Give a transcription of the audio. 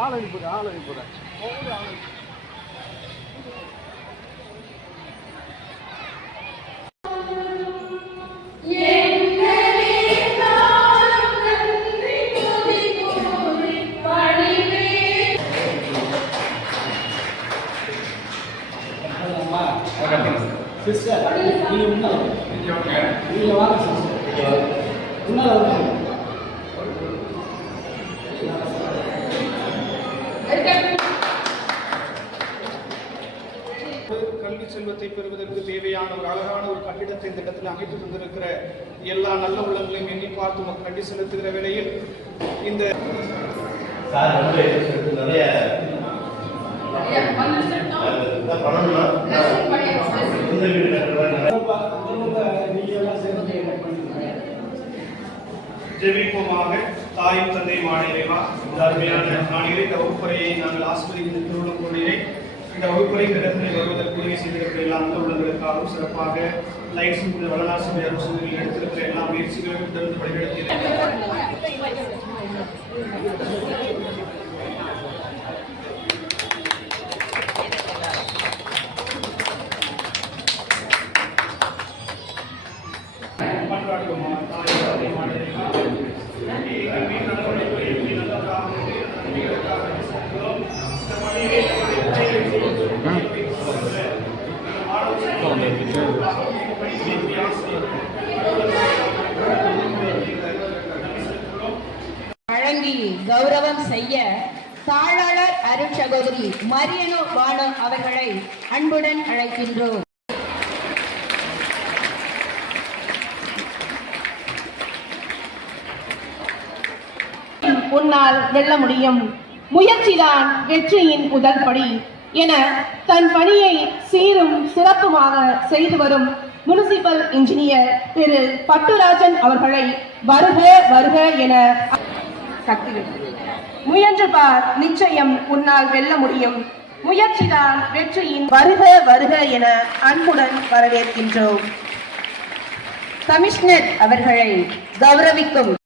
ஆள் அனுப்புறேன் சிஸ்டர் நீங்க நீங்க வாங்க சிஸ்டர் கல்வி செல்வத்தை பெறுவதற்கு தேவையான ஒரு அழகான ஒரு கட்டிடத்தை இந்த இடத்தில் அமைத்து தந்திருக்கிற எல்லா நல்ல உள்ளங்களையும் எண்ணி பார்த்து மக்கள் நன்றி செலுத்துகிற வேளையில் இந்த நிறைய ஜெபிப்போமாக. தாயும் தந்தை மாநிலமா இந்த அருமையான நாளிலே இந்த வகுப்பறையை நாங்கள் ஆஸ்வதிக்கின்ற திருவிழம் கொள்கிறேன். இந்த வகுப்பறை இந்த இடத்தில் வருவதற்கு உதவி செய்திருக்கிற எல்லா அந்த உள்ளங்களுக்காகவும் சிறப்பாக லைட்ஸும் வளனாசிரியர் அரசுகளில் எடுத்திருக்கிற எல்லா முயற்சிகளும் திறந்து வழிநடத்தி வழங்கி கௌரவம் செய்ய தாளாளர் அருட்சகோதரி மரியனு பானு அவர்களை அன்புடன் அழைக்கின்றோம். உன்னால் வெல்ல முடியும், முயற்சிதான் வெற்றியின் முதல் படி என தன் பணியை சீரும் சிறப்புமாக செய்து வரும் முனிசிபல் இன்ஜினியர் திரு பட்டுராஜன் அவர்களை வருக வருக என முயன்று பார், நிச்சயம் உன்னால் வெல்ல முடியும், முயற்சிதான் வெற்றியின் வருக வருக என அன்புடன் வரவேற்கின்றோம். கமிஷனர் அவர்களை கௌரவிக்கும்